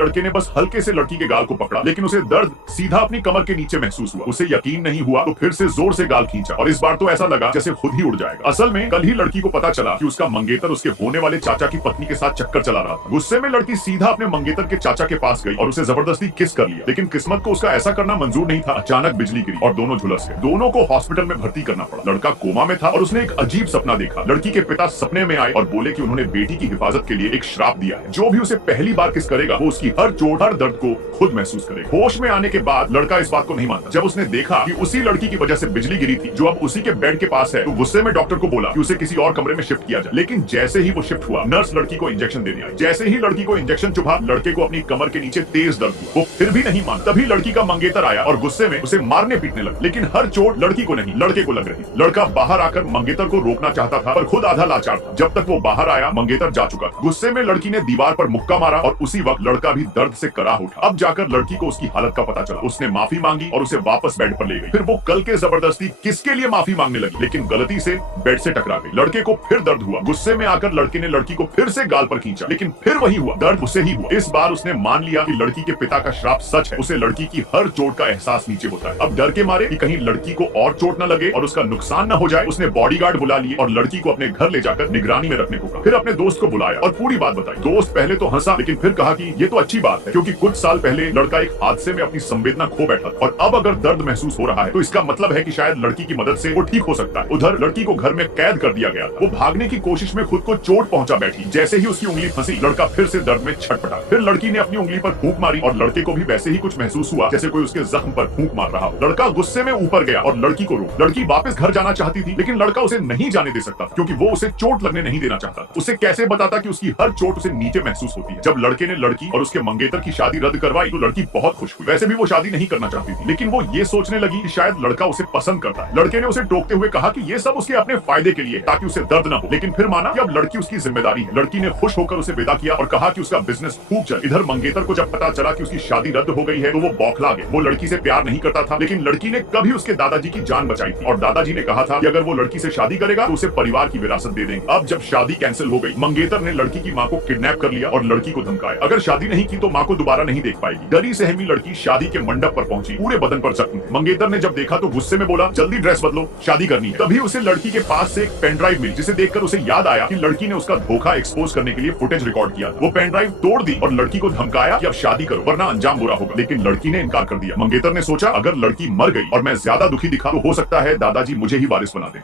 लड़के ने बस हल्के से लड़की के गाल को पकड़ा, लेकिन उसे दर्द सीधा अपनी कमर के नीचे महसूस हुआ। उसे यकीन नहीं हुआ तो फिर से जोर से गाल खींचा और इस बार तो ऐसा लगा जैसे खुद ही उड़ जाएगा। असल में कल ही लड़की को पता चला कि उसका मंगेतर उसके होने वाले चाचा की पत्नी के साथ चक्कर चला रहा था। गुस्से में लड़की सीधा अपने मंगेतर के चाचा के पास गई और उसे जबरदस्ती किस कर लिया, लेकिन किस्मत को उसका ऐसा करना मंजूर नहीं था। अचानक बिजली गिरी और दोनों झुलस गए। दोनों को हॉस्पिटल में भर्ती करना पड़ा। लड़का कोमा में था और उसने एक अजीब सपना देखा। लड़की के पिता सपने में आए और बोले कि उन्होंने बेटी की हिफाजत के लिए एक श्राप दिया है, जो भी उसे पहली बार किस करेगा वो उसकी हर चोट हर दर्द को खुद महसूस करेगा। होश में आने के बाद लड़का इस बात को नहीं मानता। जब उसने देखा कि उसी लड़की की वजह से बिजली गिरी थी जो अब उसी के बेड के पास है, तो गुस्से में डॉक्टर को बोला कि उसे किसी और कमरे में शिफ्ट किया जाए। लेकिन जैसे ही वो शिफ्ट हुआ, नर्स लड़की को इंजेक्शन देने आई। जैसे ही लड़की को इंजेक्शन चुभा, लड़के को अपनी कमर के नीचे तेज दर्द हुआ। वो फिर भी नहीं मान। तभी लड़की का मंगेतर आया और गुस्से में उसे मारने पीटने लगा, लेकिन हर चोट लड़की को नहीं लड़के को लग रही। लड़का बाहर आकर मंगेतर को रोकना चाहता था पर खुद आधा लाचार था। जब तक वो बाहर आया, मंगेतर जा चुका था। गुस्से में लड़की ने दीवार पर मुक्का मारा और उसी वक्त लड़का भी दर्द से कराह उठा। अब जाकर लड़की को उसकी हालत का पता चला। उसने माफी मांगी और उसे वापस बेड पर ले गई। फिर वो कल के जबरदस्ती किसके लिए माफी मांगने लगी, लेकिन गलती से बेड से टकरा गई। लड़के को फिर दर्द हुआ। गुस्से में आकर लड़के ने लड़की को फिर से गाल पर खींचा, लेकिन फिर वही हुआ, दर्द उसे ही हुआ। इस बार उसने मान लिया कि लड़की के पिता का श्राप सच है। उसे लड़की की हर चोट का एहसास नीचे होता है। अब डर के मारे कि कहीं लड़की को और चोट न लगे और उसका नुकसान न हो जाए, उसने बॉडीगार्ड बुला लिए और लड़की को अपने घर ले जाकर निगरानी में रखने को कहा। फिर अपने दोस्त को बुलाया और पूरी बात बताई। दोस्त पहले तो हंसा, लेकिन फिर कहा कि ये तो अच्छी बात है, क्योंकि कुछ साल पहले लड़का एक हादसे में अपनी संवेदना खो बैठा था और अब अगर दर्द महसूस हो रहा है तो इसका मतलब है कि शायद लड़की की मदद से वो ठीक हो सकता है। उधर लड़की को घर में कैद कर दिया गया। वो भागने की कोशिश में खुद को चोट पहुंचा बैठी। जैसे ही उसकी उंगली फंसी, लड़का फिर से दर्द में छटपटा। फिर लड़की ने अपनी उंगली पर फूंक मारी और लड़के को भी वैसे ही कुछ महसूस हुआ जैसे कोई उसके जख्म पर फूंक मार रहा हो। लड़का गुस्से में ऊपर गया और लड़की को रोका। लड़की वापस घर जाना चाहती थी, लेकिन लड़का उसे नहीं जाने दे सकता था, क्योंकि वो उसे चोट लगने नहीं देना चाहता। उसे कैसे बताता कि उसकी हर चोट उसे नीचे महसूस होती है। जब लड़के ने लड़की और उसके मंगेतर की शादी रद्द करवाई तो लड़की बहुत खुश हुई। वैसे भी वो शादी नहीं करना चाहती थी, लेकिन वो ये सोचने लगी कि शायद लड़का उसे पसंद करता है। लड़के ने उसे टोकते हुए कहा कि ये सब उसके अपने फायदे के लिए, ताकि उसे दर्द न हो, लेकिन फिर माना कि अब लड़की उसकी जिम्मेदारी है। लड़की ने खुश होकर उसे विदा किया और कहा कि उसका बिजनेस खूब चले। इधर मंगेतर को जब पता चला कि उसकी शादी रद्द हो गई है तो वो बौखला गया। वो लड़की से प्यार नहीं करता था, लेकिन लड़की ने कभी उसके दादाजी की जान बचाई थी और दादाजी ने कहा था कि अगर वो लड़की से शादी करेगा तो उसे परिवार की विरासत दे देंगे। अब जब शादी कैंसिल हो गई, मंगेतर ने लड़की की माँ को किडनैप कर लिया और लड़की को धमकाया, अगर शादी नहीं की तो माँ को दोबारा नहीं देख पाएगी। डरी सहमी लड़की शादी के मंडप पर पहुंची। पूरे बदन पर जख्म थे। मंगेतर ने जब देखा तो गुस्से में बोला, जल्दी ड्रेस बदलो, शादी करनी है। तभी उसे लड़की के पास से एक पेन ड्राइव मिली, जिसे देखकर उसे याद आया कि लड़की ने उसका धोखा एक्सपोज करने के लिए फुटेज रिकॉर्ड किया। वो पेन ड्राइव तोड़ दी और लड़की को धमकाया कि अब शादी करो वरना अंजाम बुरा होगा, लेकिन लड़की ने इनकार कर दिया। मंगेतर ने सोचा, अगर लड़की मर गई और मैं ज्यादा दुखी दिखा तो हो सकता है दादाजी मुझे ही वारिस बना दें।